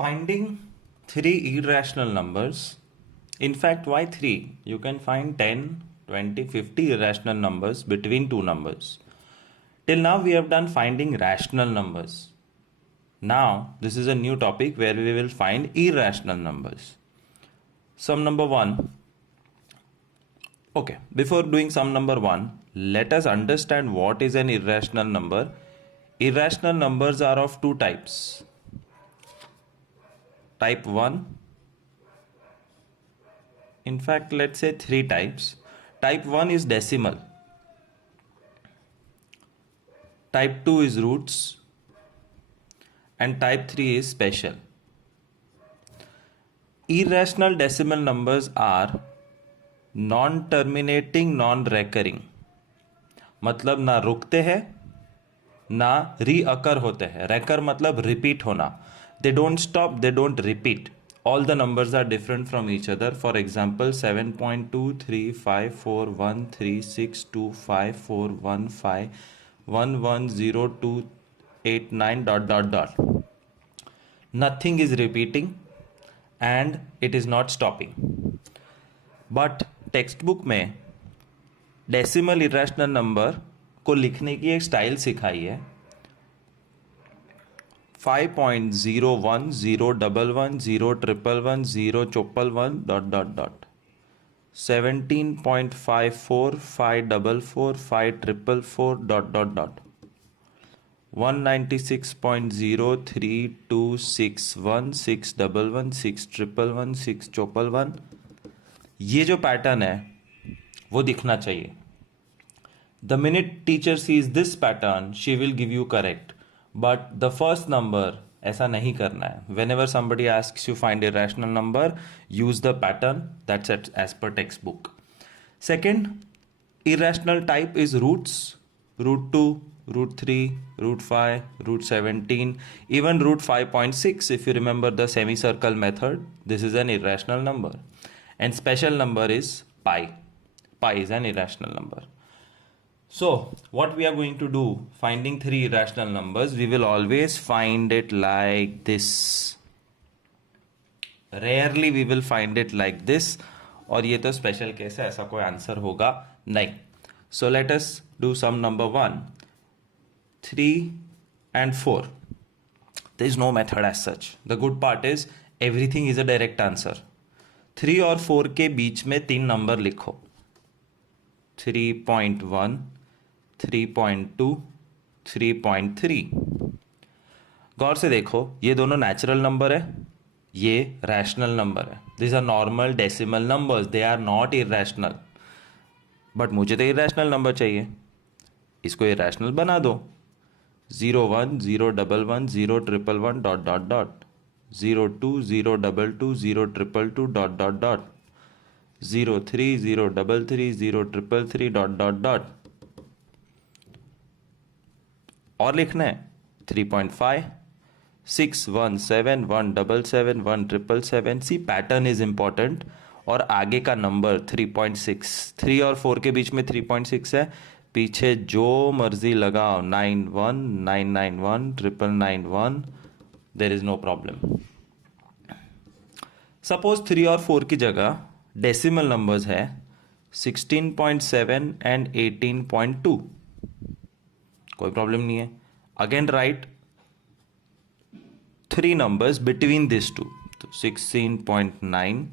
Finding three irrational numbers. In fact, why three? You can find 10, 20, 50 irrational numbers between two numbers. Till now, we have done finding rational numbers. Now, this is a new topic where we will find irrational numbers. Sum number one. Okay, before doing sum number one, let us understand what is an irrational number. Irrational numbers are of two types. Type 1, in fact let's say three types. Type 1 is decimal, type 2 is roots, and type 3 is special. Irrational decimal numbers are non-terminating, non-recurring, मतलब ना रुकते हैं ना रीअकर होते हैं. रेकर मतलब repeat होना. They don't stop, they don't repeat. All the numbers are different from each other. For example, 7.235413625110289 ... Nothing is repeating and it is not stopping. But textbook में डेसिमल इरेशनल नंबर को लिखने की एक स्टाइल सिखाई है. 5.0101101110011 ... 17.54544544 ... 196.0326161161116111. ये जो पैटर्न है वो दिखना चाहिए. The minute teacher sees this pattern, she will give you correct. But the first number, ऐसा नहीं करना है. Whenever somebody asks you find a rational number, use the pattern that's as per textbook. Second, irrational type is roots. Root 2, root 3, root 5, root 17, even root 5.6. If you remember the semicircle method, this is an irrational number. And special number is pi. Pi is an irrational number. So, what we are going to do, finding three irrational numbers, we will always find it like this. Rarely we will find it like this. और ये तो special case है, ऐसा कोई answer होगा नहीं. So, let us do sum number 1. 3 and 4. There is no method as such. The good part is, everything is a direct answer. 3 और 4 के बीच में 3 नंबर लिखो. 3.1, 3.2, 3.3. गौर से देखो, ये दोनों नेचुरल नंबर है, ये रैशनल नंबर है. This are normal decimal numbers, they are not irrational. But मुझे तो इरैशनल नंबर चाहिए, इसको इरैशनल बना दो. 0 1 0 11 0 111 ... 0 2 0 22 0 222 ... 0 3 0 33 0 333 ... और लिखना है 3.5 6 1 7 1 7 1 777. See pattern is important. और आगे का नंबर 3.6, 3 और 4 के बीच में 3.6 है. पीछे जो मर्जी लगाओ, 91 991 991, there is no problem. Suppose 3 और 4 की जगह डेसिमल नंबर्स है 16.7 एंड 18.2. कोई प्रॉब्लम नहीं है. Again write 3 numbers between this two. तो 16.9,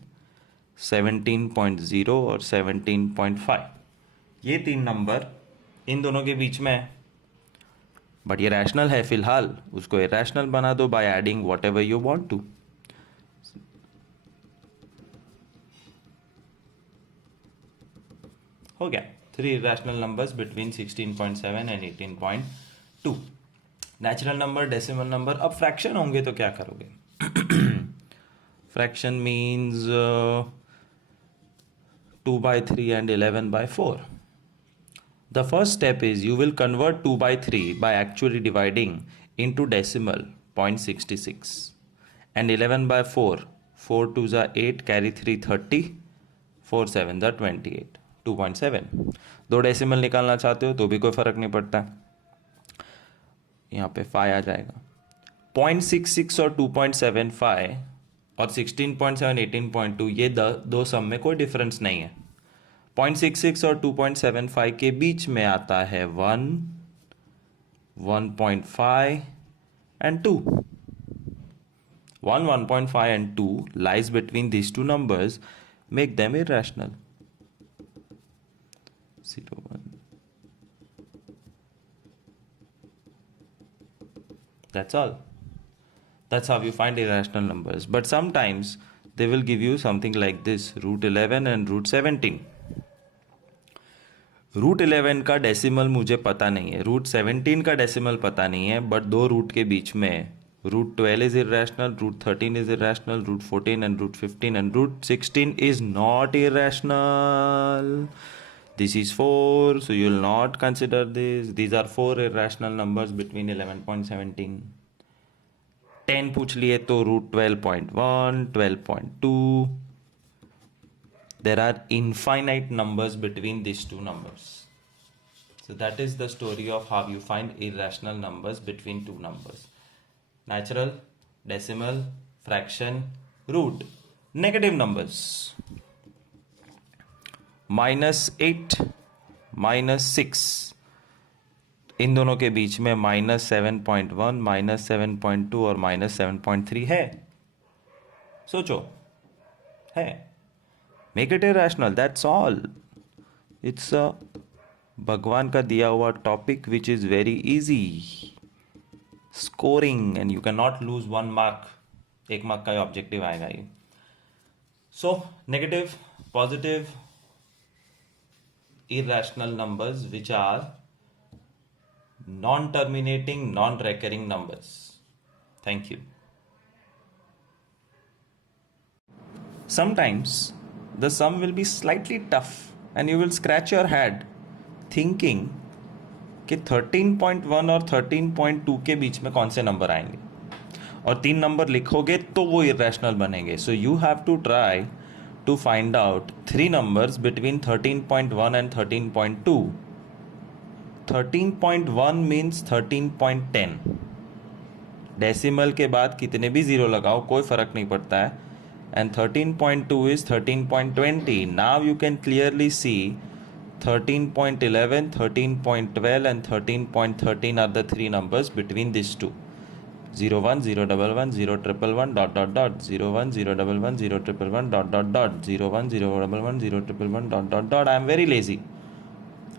17.0 और 17.5. ये 3 नंबर इन दोनों के बीच में है. बट ये रैशनल है फिलहाल, उसको इरैशनल बना दो by adding whatever you want to. हो गया 3 irrational numbers between 16.7 and 18.2. Natural number, decimal number. अब फ्रैक्शन होंगे तो क्या करोगे? Fraction means 2/3 and 11/4. The first step is you will convert 2/3 by actually dividing into decimal 0.66 and 11/4. 4 2s are 8, carry 3 30, 4 7s are 28. 2.7. दो decimal निकालना चाहते हो तो भी कोई फर्क नहीं पड़ता, यहाँ पे 5 आ जाएगा. 0.66 और 2.75 और 16.7 18.2 ये दो सम में कोई डिफरेंस नहीं है. 0.66 और 2.75 के बीच में आता है 1, 1.5 and 2. 1, 1.5 and 2 lies between these two numbers, make them irrational. 0, 1. That's all. That's how you find irrational numbers. But sometimes they will give you something like this, root 11 and root 17. Root 11 का decimal मुझे पता नहीं है, root 17 का decimal पता नहीं है, but दो रूट के बीच में root 12 is irrational, root 13 is irrational, root 14 and root 15 and root 16 is not irrational. This is 4, so you will not consider this. These are 4 irrational numbers between 11.17. 10 पूछ लिए तो root 12.1, 12.2. There are infinite numbers between these two numbers. So that is the story of how you find irrational numbers between two numbers. Natural, decimal, fraction, root. Negative numbers. -8, -6. इन दोनों के बीच में -7.1, -7.2 और -7.3 है. सोचो, है. Make it irrational, that's all. It's a भगवान का दिया हुआ topic which is very easy. Scoring and you cannot lose 1 mark. 1 mark का ऑब्जेक्टिव आएगा ये. So, negative, positive, irrational numbers which are non-terminating, non-recurring numbers. Thank you. Sometimes the sum will be slightly tough and you will scratch your head thinking कि 13.1 और 13.2 के बीच में कौन से नंबर आएंगे और 3 नंबर लिखोगे तो वो इरेशनल बनेंगे. So you have to try to find out 3 numbers between 13.1 and 13.2. 13.1 means 13.10. Decimal के बाद कितने भी ज़ीरो लगाओ कोई फ़र्क नहीं पड़ता है. And 13.2 is 13.20. Now you can clearly see 13.11, 13.12 and 13.13 are the 3 numbers between these two. 0, 1, 0, 1, 0, 1, dot, dot, dot, 0, 1, 0, 1, 0, 1, dot, dot, dot, 0, 1, 0, 1, 0, 1, dot, dot, dot. I am very lazy.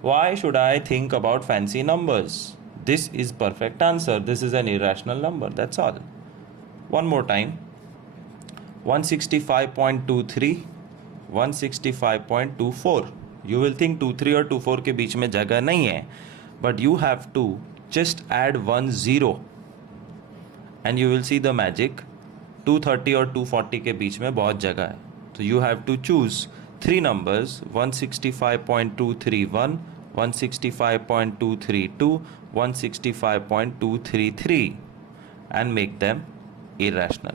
Why should I think about fancy numbers? This is perfect answer. This is an irrational number. That's all. One more time. 165.23, 165.24. You will think 23 और 24 के बीच में जगह नहीं है, but you have to just add 1 0 and you will see the magic. 230 और 240 के बीच में बहुत जगह है. So you have to choose 3 numbers, 165.231, 165.232, 165.233 and make them irrational.